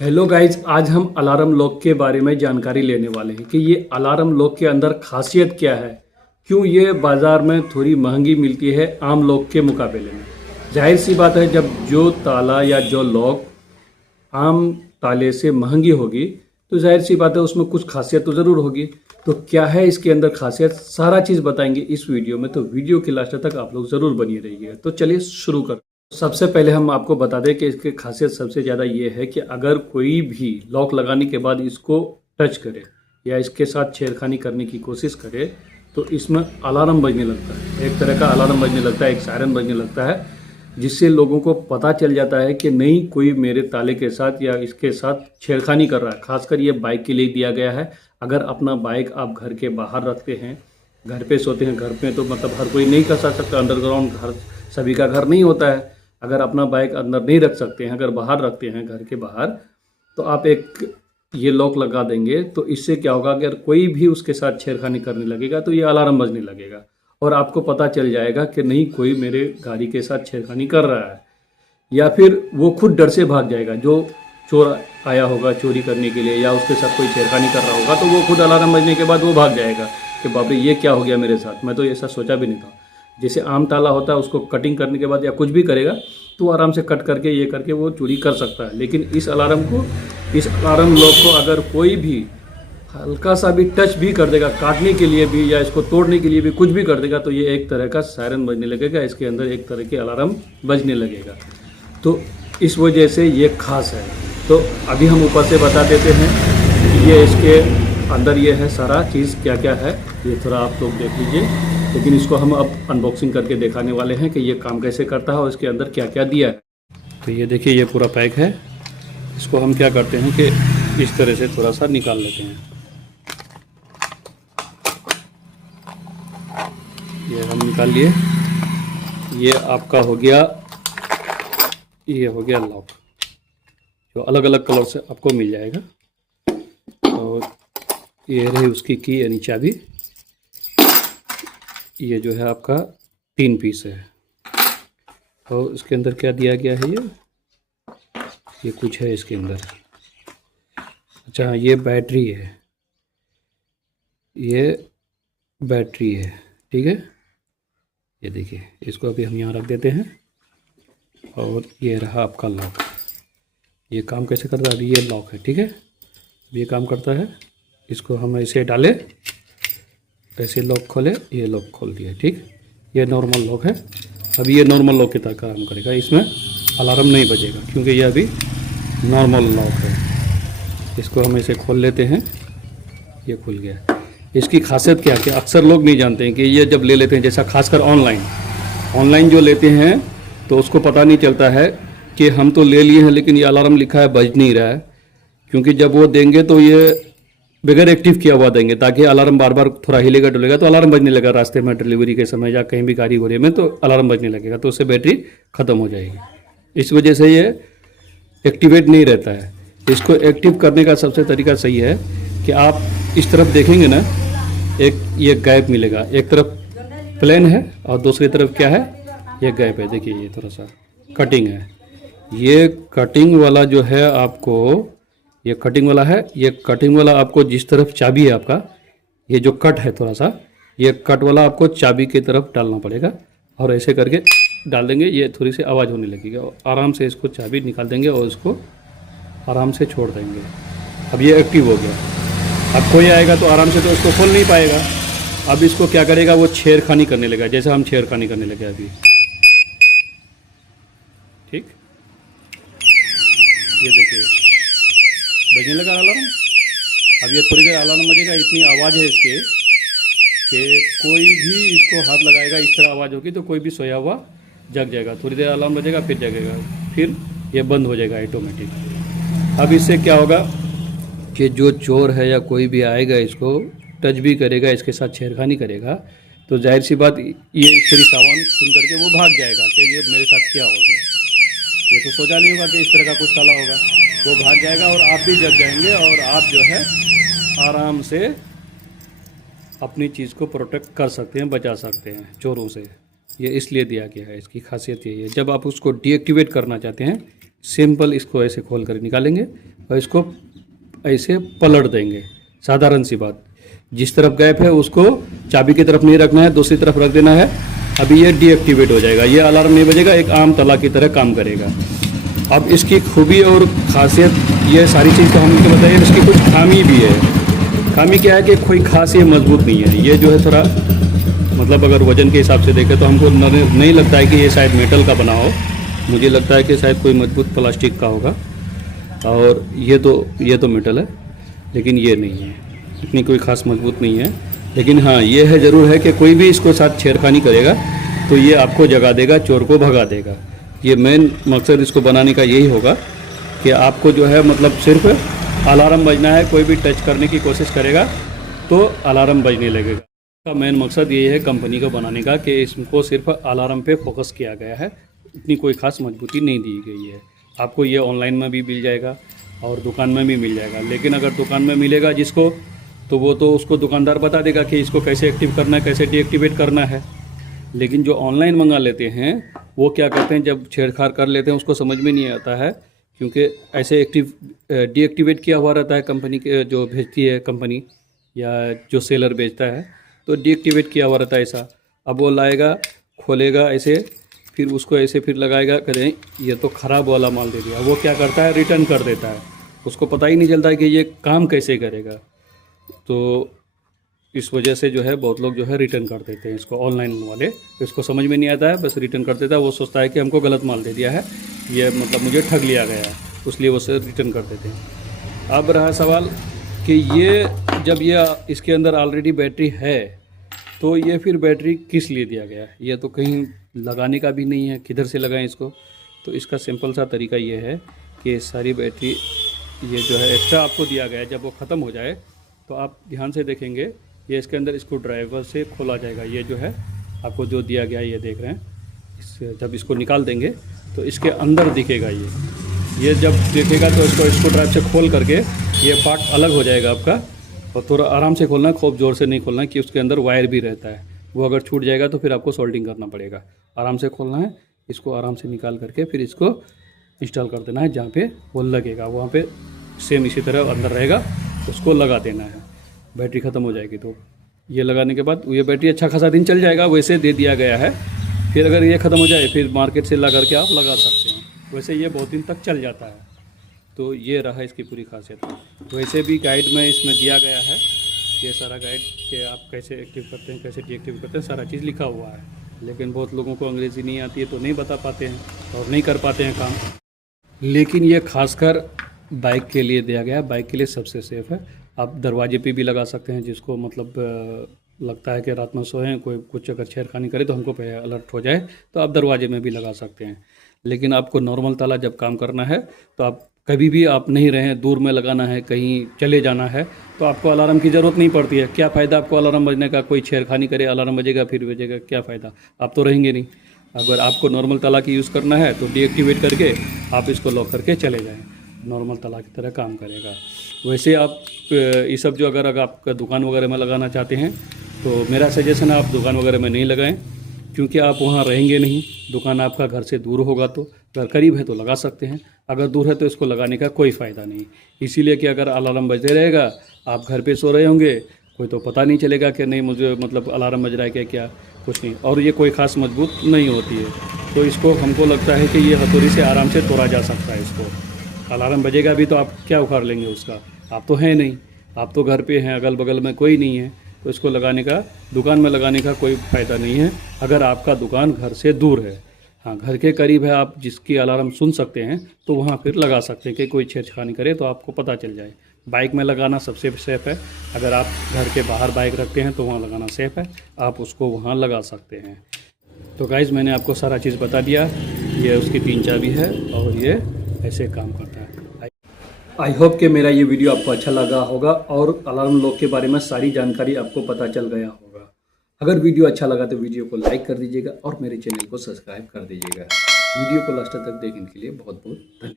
Hello guys, आज हम alarm lock के बारे में जानकारी लेने वाले हैं कि ये अलार्म लॉक के अंदर खासियत क्या है। क्यों ये बाज़ार में थोड़ी महंगी मिलती है आम लॉक के मुकाबले में। जाहिर सी बात है, जब जो ताला या जो लॉक आम ताले से महंगी होगी तो जाहिर सी बात है उसमें कुछ खासियत तो ज़रूर होगी। तो क्या है इसके अंदर खासियत, सारा चीज़ बताएंगे इस वीडियो में। तो वीडियो के लास्ट तक आप लोग ज़रूर बनी रहिएगा। तो चलिए शुरू कर। सबसे पहले हम आपको बता दें कि इसकी खासियत सबसे ज़्यादा ये है कि अगर कोई भी लॉक लगाने के बाद इसको टच करे या इसके साथ छेड़खानी करने की कोशिश करे तो इसमें अलार्म बजने लगता है। एक तरह का अलार्म बजने लगता है, एक सायरन बजने लगता है, जिससे लोगों को पता चल जाता है कि नहीं, कोई मेरे ताले के साथ या इसके साथ छेड़खानी कर रहा है। खासकर ये बाइक के लिए दिया गया है। अगर अपना बाइक आप घर के बाहर रखते हैं, घर पे सोते हैं, घर पे तो मतलब हर कोई नहीं कर सकता, अंडरग्राउंड घर सभी का घर नहीं होता है। अगर अपना बाइक अंदर नहीं रख सकते हैं, अगर बाहर रखते हैं घर के बाहर, तो आप एक ये लॉक लगा देंगे। तो इससे क्या होगा, अगर कोई भी उसके साथ छेड़खानी करने लगेगा तो ये अलार्म बजने लगेगा और आपको पता चल जाएगा कि नहीं, कोई मेरे गाड़ी के साथ छेड़खानी कर रहा है। या फिर वो खुद डर से भाग जाएगा, जो चोर आया होगा चोरी करने के लिए या उसके साथ कोई छेड़खानी कर रहा होगा, तो वो खुद अलार्म बजने के बाद वो भाग जाएगा कि बाप रे ये क्या हो गया मेरे साथ, मैं तो ऐसा सोचा भी नहीं था। जैसे आम ताला होता है, उसको कटिंग करने के बाद या कुछ भी करेगा तो आराम से कट करके ये करके वो चोरी कर सकता है। लेकिन इस अलार्म लॉक को अगर कोई भी हल्का सा भी टच भी कर देगा, काटने के लिए भी या इसको तोड़ने के लिए भी कुछ भी कर देगा, तो ये एक तरह का सायरन बजने लगेगा, इसके अंदर एक तरह के अलार्म बजने लगेगा। तो इस वजह से ये खास है। तो अभी हम ऊपर से बता देते हैं कि ये इसके अंदर ये है सारा चीज़ क्या क्या है, ये थोड़ा आप लोग देख लीजिए। लेकिन इसको हम अब अनबॉक्सिंग करके दिखाने वाले हैं कि ये काम कैसे करता है और इसके अंदर क्या क्या दिया है। तो ये देखिए, ये पूरा पैक है। इसको हम क्या करते हैं कि इस तरह से थोड़ा सा निकाल लेते हैं। ये हम निकाल लिए। ये आपका हो गया, ये हो गया लॉक, जो अलग अलग कलर से आपको मिल जाएगा। और ये रही उसकी की यानी चाबी। ये जो है आपका 3 पीस है। और इसके अंदर क्या दिया गया है, ये कुछ है इसके अंदर। अच्छा, ये बैटरी है, ये बैटरी है, ठीक है। ये देखिए, इसको अभी हम यहाँ रख देते हैं। और ये रहा आपका लॉक। ये काम कैसे करता है, अभी ये लॉक है, ठीक है। ये काम करता है, इसको हम ऐसे डालें, ऐसे लॉक खोले, ये लॉक खोल दिया, ठीक। ये नॉर्मल लॉक है। अभी ये नॉर्मल लॉक की तरह काम करेगा, इसमें अलार्म नहीं बजेगा क्योंकि ये अभी नॉर्मल लॉक है। इसको हम ऐसे खोल लेते हैं, ये खुल गया। इसकी खासियत क्या है कि अक्सर लोग नहीं जानते हैं कि ये जब ले लेते हैं, जैसा खासकर ऑनलाइन जो लेते हैं, तो उसको पता नहीं चलता है कि हम तो ले लिए हैं लेकिन ये अलार्म लिखा है, बज नहीं रहा है। क्योंकि जब वो देंगे तो ये बगैर एक्टिव किया हुआ देंगे, ताकि अलार्म बार बार थोड़ा हिलेगा डुलेगा तो अलार्म बजने लगेगा। रास्ते में डिलीवरी के समय या कहीं भी गाड़ी घोड़े में तो अलार्म बजने लगेगा, तो उससे बैटरी ख़त्म हो जाएगी। इस वजह से ये एक्टिवेट नहीं रहता है। इसको एक्टिव करने का सबसे तरीका सही है कि आप इस तरफ देखेंगे ना, एक ये गैप मिलेगा। एक तरफ प्लेन है और दूसरी तरफ क्या है, ये गैप है। देखिए, ये थोड़ा सा कटिंग है। ये कटिंग वाला जो है आपको, ये कटिंग वाला है, ये कटिंग वाला आपको जिस तरफ चाबी है आपका, ये जो कट है थोड़ा सा, ये कट वाला आपको चाबी की तरफ डालना पड़ेगा। और ऐसे करके डाल देंगे, ये थोड़ी सी आवाज़ होने लगेगी और आराम से इसको चाबी निकाल देंगे और इसको आराम से छोड़ देंगे। अब ये एक्टिव हो गया। अब कोई आएगा तो आराम से तो इसको खोल नहीं पाएगा। अब इसको क्या करेगा, वो छेड़खानी करने लगेगा, जैसे हम छेड़खानी करने लगे अभी, ठीक। ये देखिए, बजने लगा अलार्म। अब ये थोड़ी देर अलार्म बजेगा, इतनी आवाज़ है इसके कि कोई भी इसको हाथ लगाएगा, इस तरह आवाज़ होगी तो कोई भी सोया हुआ जग जाएगा। थोड़ी देर अलार्म बजेगा, फिर जगेगा, फिर ये बंद हो जाएगा ऑटोमेटिक। अब इससे क्या होगा कि जो चोर है या कोई भी आएगा, इसको टच भी करेगा, इसके साथ छेड़खानी करेगा, तो जाहिर सी बात ये इस तरह सामान सुन करके वो भाग जाएगा कि ये मेरे साथ क्या हो गया। ये तो सोचा नहीं होगा कि इस तरह का कुछ ताला होगा। वो भाग जाएगा और आप भी जग जाएंगे और आप जो है आराम से अपनी चीज़ को प्रोटेक्ट कर सकते हैं, बचा सकते हैं चोरों से। ये इसलिए दिया गया है, इसकी खासियत यही है। जब आप उसको डीएक्टिवेट करना चाहते हैं, सिंपल इसको ऐसे खोल कर निकालेंगे और इसको ऐसे पलट देंगे। साधारण सी बात, जिस तरफ गैप है उसको चाबी की तरफ नहीं रखना है, दूसरी तरफ रख देना है। अभी ये डीएक्टिवेट हो जाएगा, ये अलार्म नहीं बजेगा, एक आम तला की तरह काम करेगा। अब इसकी खूबी और खासियत, ये सारी चीज़ तो हमको बताइए। इसकी कुछ खामी भी है। खामी क्या है कि कोई खास ये मजबूत नहीं है। ये जो है थोड़ा मतलब अगर वजन के हिसाब से देखें तो हमको नहीं लगता है कि ये शायद मेटल का बना हो। मुझे लगता है कि शायद कोई मजबूत प्लास्टिक का होगा। और ये तो मेटल है, लेकिन ये नहीं है, इतनी कोई ख़ास मजबूत नहीं है। लेकिन हाँ, ये है ज़रूर है कि कोई भी इसको साथ छेड़खानी करेगा तो ये आपको जगा देगा, चोर को भगा देगा। ये मेन मकसद इसको बनाने का यही होगा कि आपको जो है मतलब सिर्फ अलार्म बजना है। कोई भी टच करने की कोशिश करेगा तो अलार्म बजने लगेगा। का मेन मकसद ये है कंपनी को बनाने का कि इसको सिर्फ अलार्म पे फोकस किया गया है। इतनी कोई ख़ास मजबूती नहीं दी गई है। आपको ये ऑनलाइन में भी मिल जाएगा और दुकान में भी मिल जाएगा। लेकिन अगर दुकान में मिलेगा जिसको, तो वो तो उसको दुकानदार बता देगा कि इसको कैसे एक्टिव करना है, कैसे डीएक्टिवेट करना है। लेकिन जो ऑनलाइन मंगा लेते हैं वो क्या करते हैं, जब छेड़छाड़ कर लेते हैं उसको समझ में नहीं आता है, क्योंकि ऐसे डीएक्टिवेट किया हुआ रहता है कंपनी के जो भेजती है कंपनी या जो सेलर बेचता है, तो डीएक्टिवेट किया हुआ रहता है ऐसा। अब वो लाएगा, खोलेगा ऐसे, फिर उसको ऐसे फिर लगाएगा, करें ये तो ख़राब वाला माल दे दिया। वो क्या करता है, रिटर्न कर देता है। उसको पता ही नहीं चलता है कि ये काम कैसे करेगा। तो इस वजह से जो है बहुत लोग जो है रिटर्न कर देते हैं इसको, ऑनलाइन वाले। इसको समझ में नहीं आता है, बस रिटर्न कर देता है। वो सोचता है कि हमको गलत माल दे दिया है, ये मतलब मुझे ठग लिया गया है, इसलिए वो से रिटर्न कर देते हैं। अब रहा सवाल कि ये जब ये इसके अंदर ऑलरेडी बैटरी है तो ये फिर बैटरी किस लिए दिया गया है। ये तो कहीं लगाने का भी नहीं है, किधर से लगाएं इसको। तो इसका सिंपल सा तरीका ये है कि सारी बैटरी ये जो है एक्स्ट्रा आपको दिया गया है, जब वो ख़त्म हो जाए तो आप ध्यान से देखेंगे ये इसके अंदर स्क्रू ड्राइवर से खोला जाएगा। ये जो है आपको जो दिया गया है ये देख रहे हैं। जब इसको निकाल देंगे तो इसके अंदर दिखेगा ये जब देखेगा तो इसको स्क्रू ड्राइवर से खोल करके ये पार्ट अलग हो जाएगा आपका। और थोड़ा आराम से खोलना है, खूब ज़ोर से नहीं खोलना है कि उसके अंदर वायर भी रहता है। वो अगर छूट जाएगा तो फिर आपको सोल्डिंग करना पड़ेगा। आराम से खोलना है, इसको आराम से निकाल करके फिर इसको इंस्टॉल कर देना है। जहाँ पे वो लगेगा वहाँ पे सेम इसी तरह अंदर रहेगा, उसको लगा देना है। बैटरी ख़त्म हो जाएगी तो ये लगाने के बाद ये बैटरी अच्छा खासा दिन चल जाएगा, वैसे दे दिया गया है। फिर अगर ये ख़त्म हो जाए फिर मार्केट से ला करके आप लगा सकते हैं। वैसे ये बहुत दिन तक चल जाता है। तो ये रहा इसकी पूरी खासियत। वैसे भी गाइड में इसमें दिया गया है, ये सारा गाइड कि आप कैसे एक्टिव करते हैं, कैसे डीएक्टिव करते हैं, सारा चीज़ लिखा हुआ है। लेकिन बहुत लोगों को अंग्रेज़ी नहीं आती है तो नहीं बता पाते हैं और नहीं कर पाते हैं काम। लेकिन ये खासकर बाइक के लिए दिया गया है, बाइक के लिए सबसे सेफ़ है। आप दरवाजे पे भी लगा सकते हैं, जिसको मतलब लगता है कि रात में सोए हैं, कोई कुछ अगर छेड़खानी करे तो हमको पे अलर्ट हो जाए, तो आप दरवाजे में भी लगा सकते हैं। लेकिन आपको नॉर्मल ताला जब काम करना है तो आप कभी भी आप नहीं रहें, दूर में लगाना है, कहीं चले जाना है, तो आपको अलार्म की ज़रूरत नहीं पड़ती है। क्या फ़ायदा आपको अलार्म बजने का, कोई छेड़खानी करे अलार्म बजेगा फिर बजेगा, क्या फ़ायदा, आप तो रहेंगे नहीं। अगर आपको नॉर्मल ताला की यूज़ करना है तो डीएक्टिवेट करके आप इसको लॉक करके चले जाएँ, नॉर्मल ताला की तरह काम करेगा। वैसे आप ये सब जो अगर आप दुकान वगैरह में लगाना चाहते हैं तो मेरा सजेशन है आप दुकान वगैरह में नहीं लगाएं, क्योंकि आप वहाँ रहेंगे नहीं। दुकान आपका घर से दूर होगा, तो अगर करीब है तो लगा सकते हैं, अगर दूर है तो इसको लगाने का कोई फ़ायदा नहीं। इसीलिए कि अगर अलार्म बजते रहेगा, आप घर पे सो रहे होंगे, कोई तो पता नहीं चलेगा कि नहीं मुझे मतलब अलार्म बज रहा है क्या कुछ नहीं। और ये कोई ख़ास मजबूत नहीं होती है, तो इसको हमको लगता है कि ये हथौड़ी से आराम से तोड़ा जा सकता है। इसको अलार्म बजेगा भी तो आप क्या उखाड़ लेंगे उसका, आप तो हैं नहीं, आप तो घर पे हैं, अगल बगल में कोई नहीं है, तो इसको लगाने का, दुकान में लगाने का कोई फ़ायदा नहीं है। अगर आपका दुकान घर से दूर है, हाँ घर के करीब है, आप जिसकी अलार्म सुन सकते हैं तो वहाँ फिर लगा सकते हैं कि कोई छेड़छाड़ी करे तो आपको पता चल जाए। बाइक में लगाना सबसे सेफ़ है। अगर आप घर के बाहर बाइक रखते हैं तो वहाँ लगाना सेफ़ है, आप उसको वहाँ लगा सकते हैं। तो गाइज़ मैंने आपको सारा चीज़ बता दिया। ये उसकी 3 चाबी है और ये ऐसे काम करता है। आई होप कि मेरा ये वीडियो आपको अच्छा लगा होगा और अलार्म लॉक के बारे में सारी जानकारी आपको पता चल गया होगा। अगर वीडियो अच्छा लगा तो वीडियो को लाइक कर दीजिएगा और मेरे चैनल को सब्सक्राइब कर दीजिएगा। वीडियो को लास्ट तक देखने के लिए बहुत बहुत धन्यवाद।